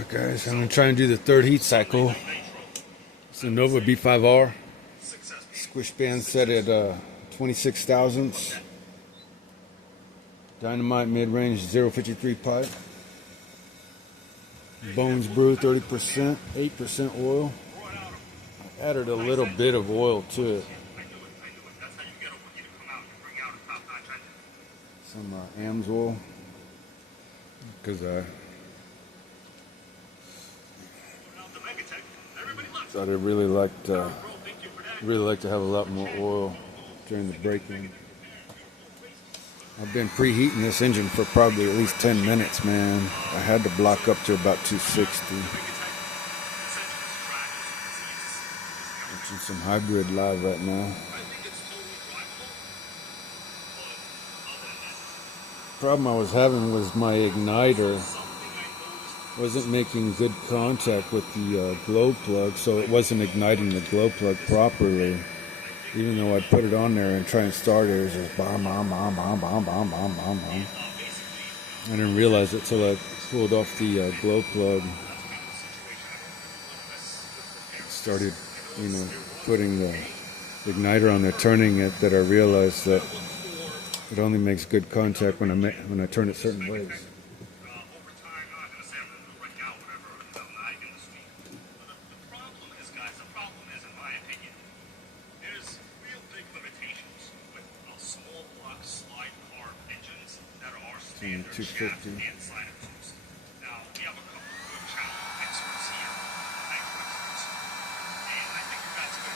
Alright guys, I'm going to try and do the third heat cycle. It's a Nova B5R. Squish band set at 26 thousandths. Dynamite mid-range 053 pipe. Bones Brew 30%, 8% oil. I added a little bit of oil to it. Some AMS oil. Because I thought I'd really like to have a lot more oil during the break-in. I've been preheating this engine for probably at least 10 minutes, man. I had to block up to about 260. Watching some hybrid live right now. Problem I was having was my igniter wasn't making good contact with the glow plug, so it wasn't igniting the glow plug properly. Even though I'd put it on there and try and start it, it was just bomb, bomb, bomb, bomb, bomb, bomb, bomb, bomb, bomb. I didn't realize it till I pulled off the glow plug. Started, putting the igniter on there, turning it, that I realized that it only makes good contact when I turn it certain ways. And 250. I'm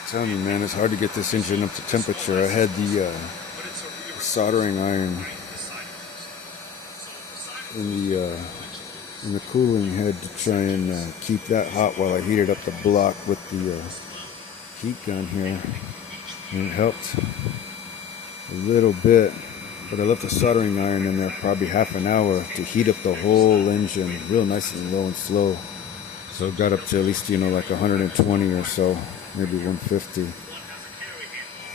telling you, man, it's hard to get this engine up to temperature. I had the soldering iron in the cooling head to try and keep that hot while I heated up the block with the heat gun here, and it helped a little bit. But I left the soldering iron in there probably half an hour to heat up the whole engine real nice and low and slow. So it got up to at least, like 120 or so, maybe 150.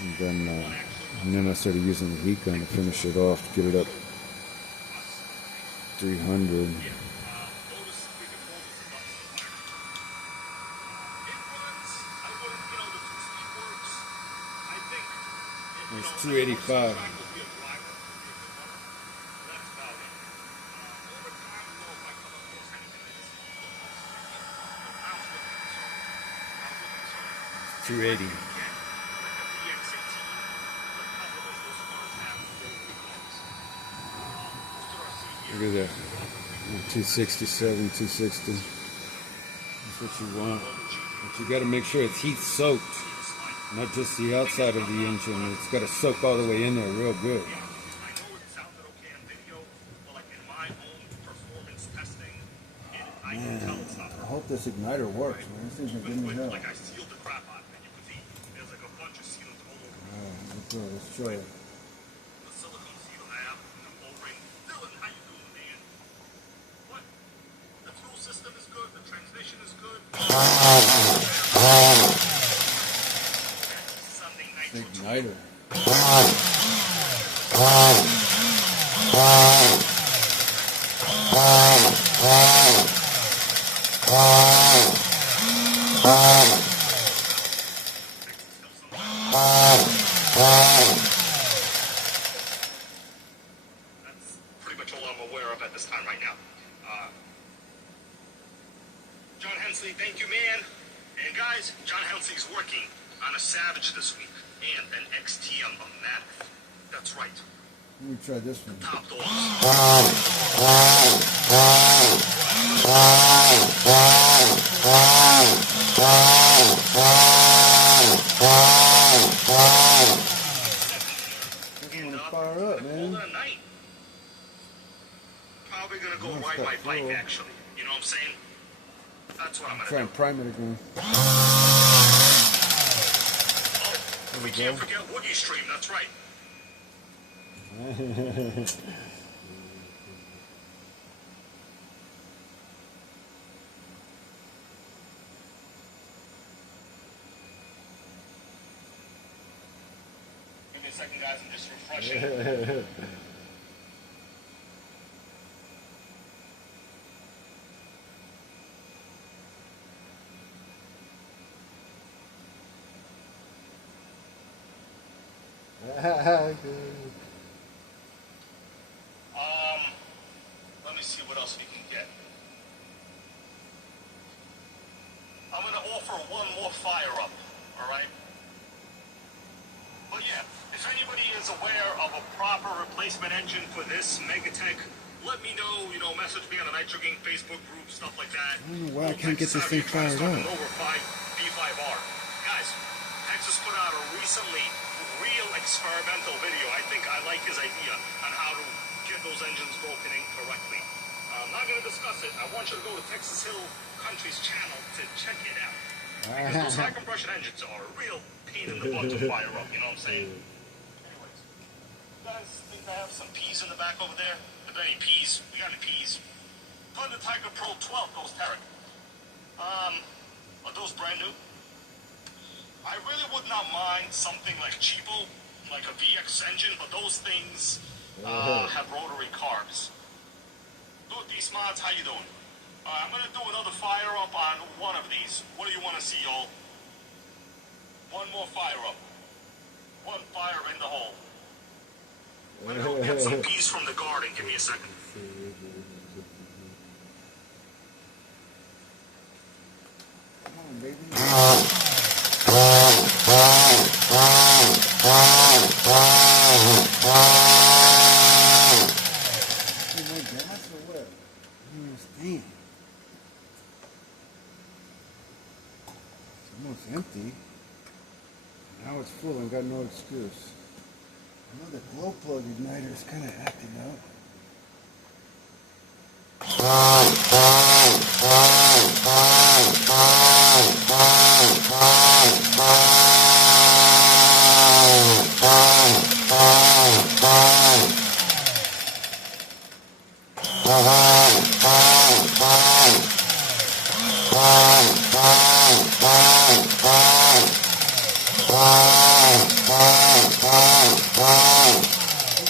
And then I started using the heat gun to finish it off, to get it up 300. It's 285. $280. Look at that. 267, 260. That's what you want. But you got to make sure it's heat soaked, not just the outside of the engine. It's got to soak all the way in there real good. Man, I hope this igniter works, man. This thing's gonna give me hell. Let's try it. Igniter. That's pretty much all I'm aware of at this time right now. John Hensley, thank you, man. And guys, John Hensley's working on a Savage this week and an XTM on that. That's right. Let me try this one. Top doors. Fire up, man. Probably gonna go ride my bike, actually. You know what I'm saying? That's what I'm gonna try and prime it again. Oh, we can't forget Woogie Stream, that's right. Give me a second, guys, I'm just refreshing. Let me see what else we can get. I'm gonna offer one more fire up, alright? But yeah, if anybody is aware of a proper replacement engine for this Megatech, let me know, message me on the Nitro Gang Facebook group, stuff like that. I don't know why I can't get this thing fired up. Over 5B5R. Guys, Texas put out a recently real experimental video. I think I like his idea on how to get those engines broken in correctly. I'm not going to discuss it. I want you to go to Texas Hill Country's channel to check it out. Because those high compression engines are a real pain in the butt to fire up, you know what I'm saying? Anyways, you guys think I have some peas in the back over there? If there any peas, we got any peas? Thunder Tiger Pro 12 goes Tarek. Are those brand new? I really would not mind something like cheapo, like a VX engine, but those things have rotary carbs. Good, these mods, how you doing? I'm gonna do another fire up on one of these. What do you want to see, y'all? One more fire up. One fire in the hole. I'm gonna go get some peas from the garden. Give me a second. Come on, baby. Oh my gas or what? I don't understand. It's almost empty. Now it's full. I've got no excuse. I know the glow plug igniter is kind of acting out.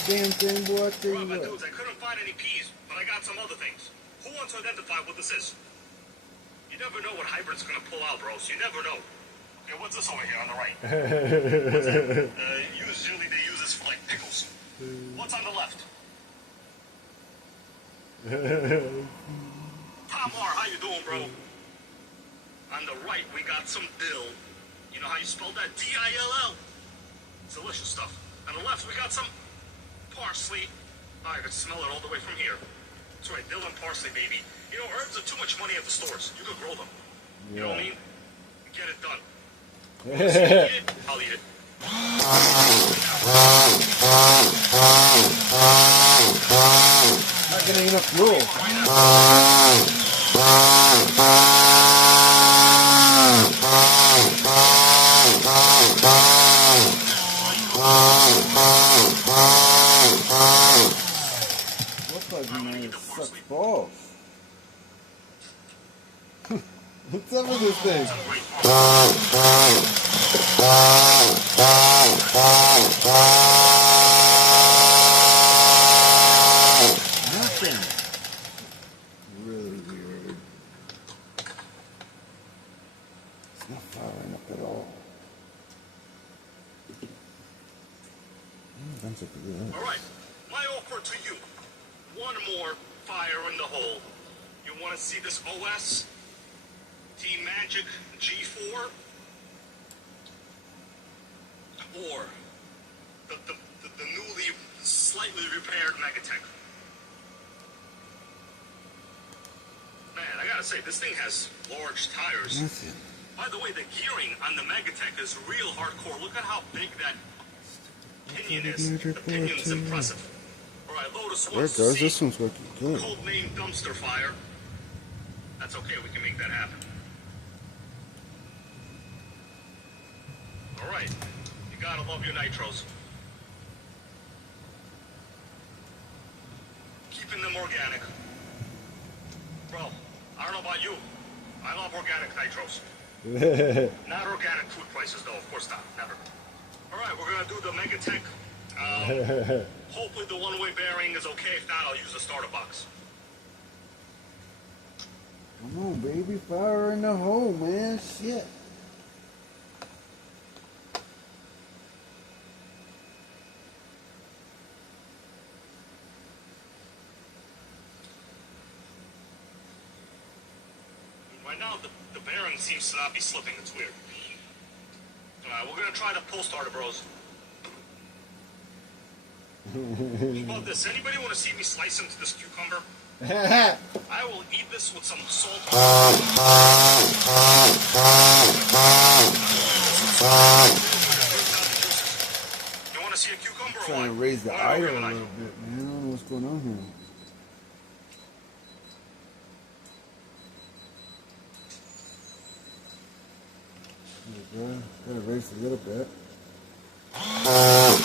Damn thing, boy, I tell you Right, my what. dudes, I couldn't find any peas, but I got some other things. Who wants to identify what this is? You never know what hybrid's gonna pull out, bros. You never know. Okay, what's this over here on the right? What's that? Usually they use this for like pickles. What's on the left? Tom R, how you doing, bro? On the right, we got some dill. You know how you spell that? D-I-L-L. It's delicious stuff. On the left, we got some parsley. Oh, I can smell it all the way from here. That's right, dill and parsley, baby. You know, herbs are too much money at the stores. You could grow them. You know what I mean? Get it done. Eat it? I'll eat it. Not getting enough room. Looks like you might have sucked balls. What's up with this thing? Nothing. Really weird. It's not firing up at all. That's a good. All right, my offer to you. One more fire in the hole. You want to see this OS? T-Magic G4? Or the newly, slightly repaired Megatech? Man, I gotta say, this thing has large tires. Nothing. By the way, the gearing on the Megatech is real hardcore. Look at how big that pinion is. The pinion's impressive. Alright, Lotus There it wants to goes. see This one's working good. code name dumpster fire. That's okay, we can make that happen. Alright, you gotta love your nitros. Keeping them organic. Bro, I don't know about you. I love organic nitros. Not organic food prices though, of course not, never. Alright, we're gonna do the Megatech. Hopefully the one-way bearing is okay. If not, I'll use the starter box. Come on, baby. Fire in the hole, man. Shit. Right now, the bearing seems to not be slipping. It's weird. Alright, we're gonna try the pull starter, bros. How about this? Anybody want to see me slice into this cucumber? I will eat this with some salt. You want to see a cucumber? Trying to raise the idle a little bit, man. I don't know what's going on here. Gotta raise a little bit. Oh,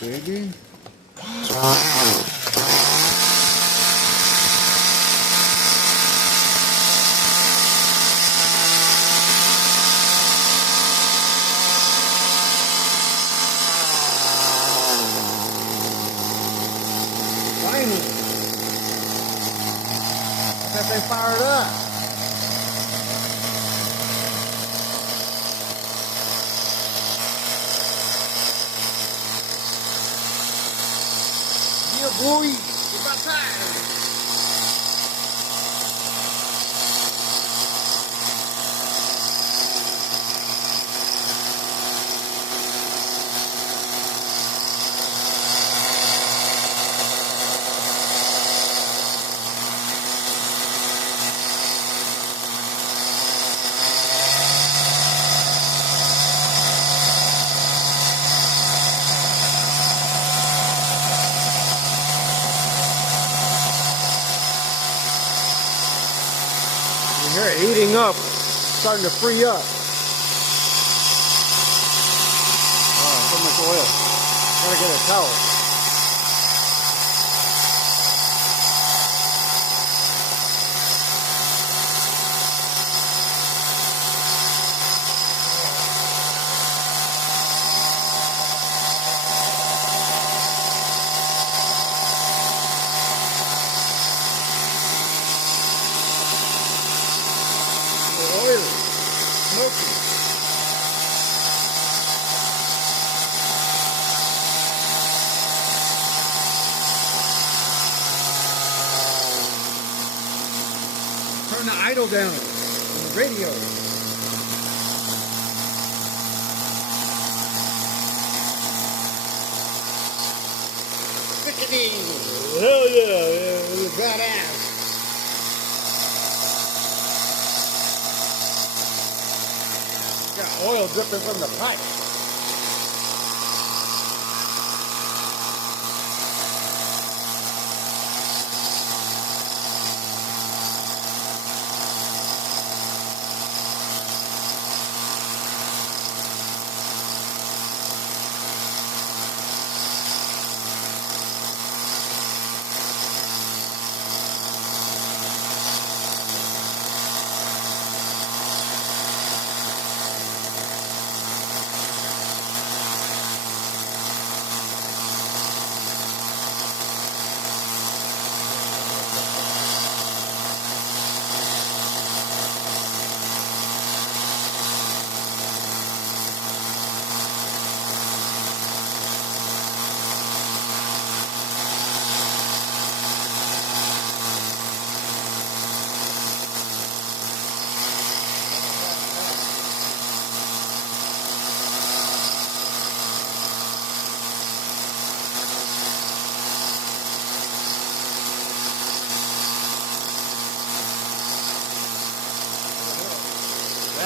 baby. That they fired up. Yeah, boy, it's about time. They're heating up, starting to free up. Oh, so much oil. Gotta get a towel. Oily, smoky. Turn the idle down on the radio. Piccadilly. Hell yeah, badass. Got oil dripping from the pipe.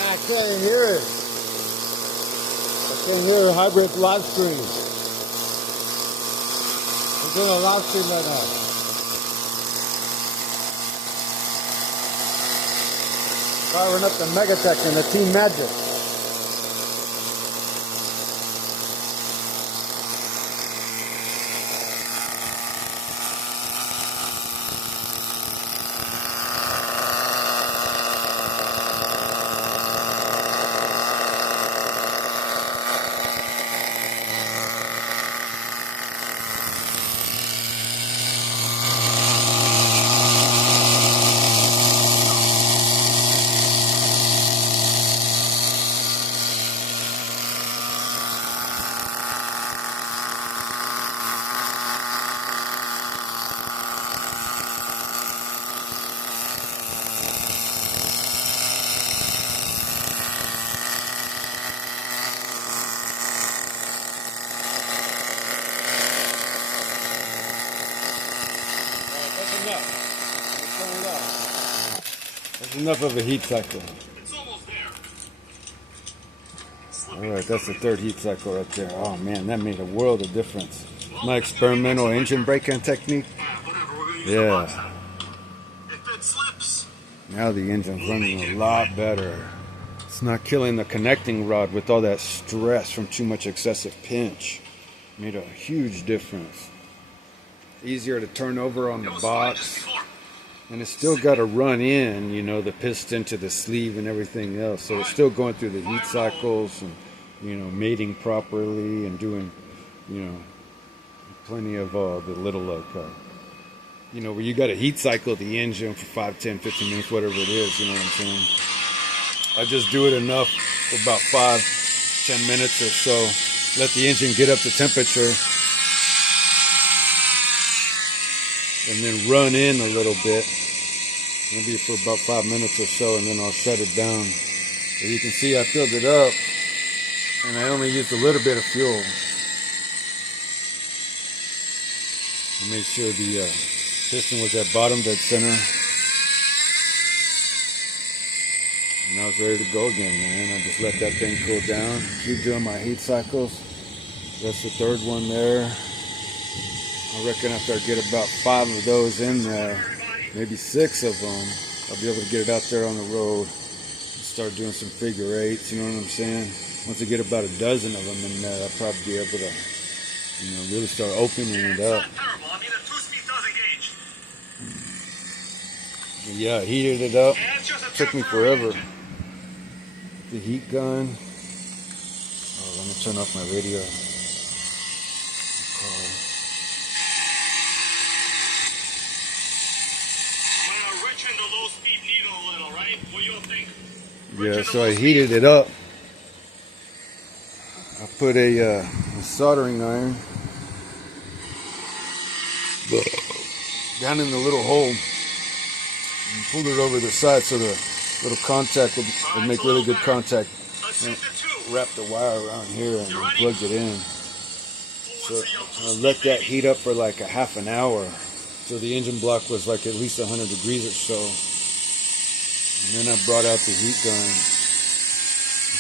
I can't hear it. I can't hear the hybrid live stream. We're doing a live stream right now. Firing up the Megatech and the Team Magic. enough of a heat cycle. It's almost there. All right, that's the third heat cycle right there. Oh man, that made a world of difference. My experimental engine braking technique. Yeah. If it slips, Now the engine's running a lot better. It's not killing the connecting rod with all that stress from too much excessive pinch. Made a huge difference. Easier to turn over on the box. And it's still got to run in, you know, the piston to the sleeve and everything else. So it's still going through the heat cycles and, you know, mating properly and doing, you know, plenty of the little, like, you know, where you got to heat cycle the engine for 5, 10, 15 minutes, whatever it is, you know what I'm saying? I just do it enough for about 5, 10 minutes or so. Let the engine get up to temperature. And then run in a little bit, maybe for about 5 minutes or so, and then I'll shut it down. So you can see I filled it up, and I only used a little bit of fuel. I made sure the piston was at bottom dead center. And I was ready to go again, man. I just let that thing cool down, keep doing my heat cycles. That's the third one there. I reckon after I get about 5 of those in there, maybe 6 of them, I'll be able to get it out there on the road and start doing some figure 8s, you know what I'm saying? Once I get about a dozen of them in there, I'll probably be able to, you know, really start opening it up. it's not terrible. I mean, the 2-speed does engage. But yeah, I heated it up. And it's just a Took me temporary forever. engine. The heat gun. Oh, let me turn off my radio. Richen the low-speed needle a little, right? What do you think? Yeah, so I heated it up. I put a soldering iron down in the little hole and pulled it over the side so the little contact would make really good contact. Let's And hit the 2. wrapped the wire around here and plugged it in. So What's the yellow I 2-speed, let that baby? heat up for like a half an hour. So the engine block was like at least 100 degrees or so. And then I brought out the heat gun and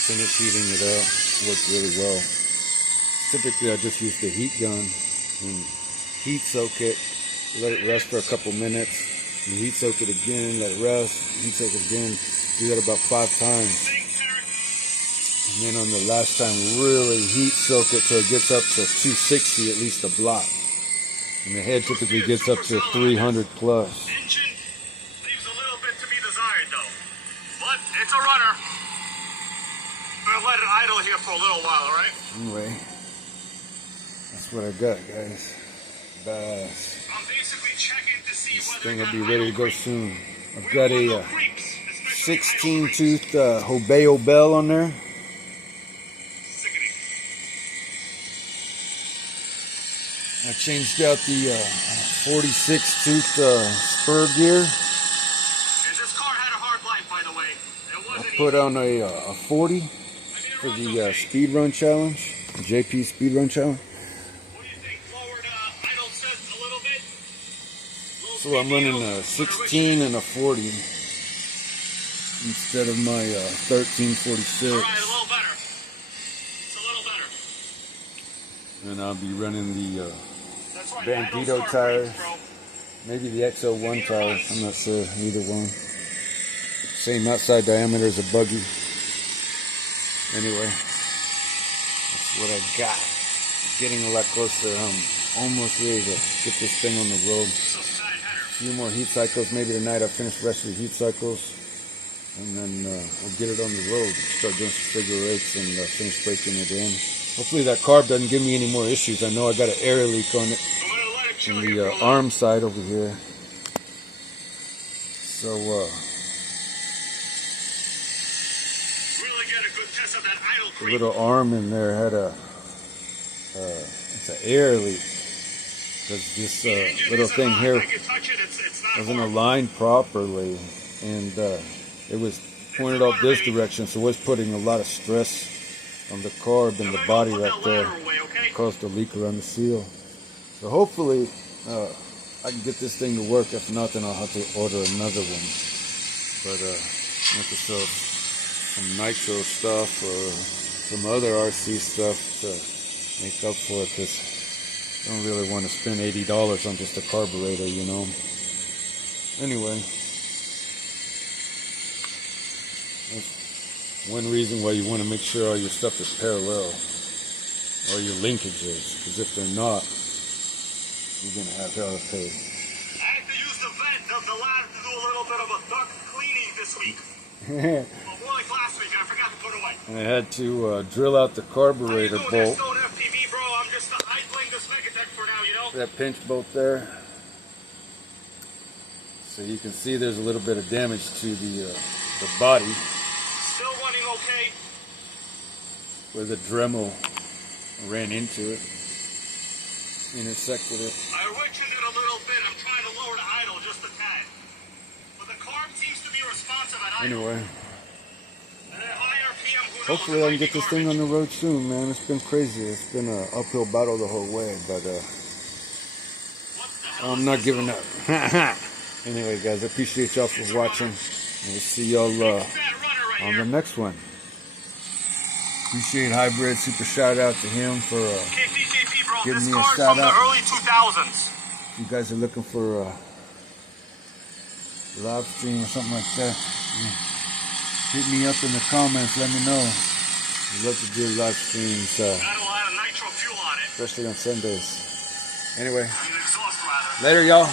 finished heating it up. Worked really well. Typically I just use the heat gun and heat soak it, let it rest for a couple minutes, and heat soak it again, let it rest, heat soak it again. Do that about 5 times. Thanks, Eric. And then on the last time, really heat soak it till it gets up to 260 at least a block. And the head typically gets up to 300 plus. Engine leaves a little bit to be desired, though. But it's a runner. I'm gonna let it idle here for a little while, all right? Anyway, that's what I got, guys. Badass. I'm basically checking to see This whether thing it will be got ready to idle go creep. soon. I've We got want no a creeps, especially idle 16 creeps. tooth Hobeo bell on there. Sickening. I changed out the 46 tooth spur gear. And this car had a hard life, by the way. It I wasn't put easy. on a 40 I mean, it for runs the okay. speed run challenge, the JP speed run challenge. What do you think? Lowered idle set a little bit? Little So I'm speed running needle? a 16 and a 40 instead of my 1346. All right, a little better. It's a little better. And I'll be running the That's right. Bandito idle start tires. brakes, bro. maybe the XO1 tires. I'm not sure, either one. Same outside diameter as a buggy. Anyway, that's what I got. Getting a lot closer. I'm almost ready to get this thing on the road. So side header. A few more heat cycles. Maybe tonight I'll finish the rest of the heat cycles. And then we'll get it on the road. Start doing some figure 8s and finish breaking it in. Hopefully that carb doesn't give me any more issues. I know I got an air leak on it I'm gonna let it chill in here the for a little. arm side over here. So Really get a good test of that idle the creep. little arm in there had it's an air leak. Because this The engine little isn't thing hot. here I can touch it. It's not wasn't hard. aligned properly, and it was pointed off this direction, so it was putting a lot of stress on the carb and the body Put right that there. ladder away, okay? Caused a leak around the seal. So hopefully I can get this thing to work. If not, then I'll have to order another one. But want to sell some nitro stuff or some other RC stuff to make up for it, because I don't really want to spend $80 on just a carburetor, you know. Anyway, that's one reason why you want to make sure all your stuff is parallel, or your linkages, because if they're not, you're going to have hell to pay. I had to use the vent of the lab to do a little bit of a duct cleaning this week. Well, more like last week, I forgot to put away. And I had to drill out the carburetor How you doing, bolt. Stone FPV, bro? I'm just idling this Megatech for now, you know? That pinch bolt there. So you can see there's a little bit of damage to the body Still running okay. where the Dremel ran into it, intersected it. I witched it a little bit. I'm trying to lower the idle just a tad. But the carb seems to be responsive at idle. Anyway, And at high RPM, who knows? hopefully I can get this thing on the road soon, man. It's been crazy. It's been an uphill battle the whole way, but I'm not giving up. Anyway, guys, I appreciate y'all for watching. And we'll see y'all on the next one. Appreciate Hybrid. Super shout out to him for KPKP, bro. giving This me a car's shout from out. the early 2000s. If you guys are looking for a live stream or something like that, hit me up in the comments. Let me know. I'd love to do live streams, Got a lot of nitro fuel on it. especially on Sundays. Anyway, I mean, exhaust rather. later, y'all.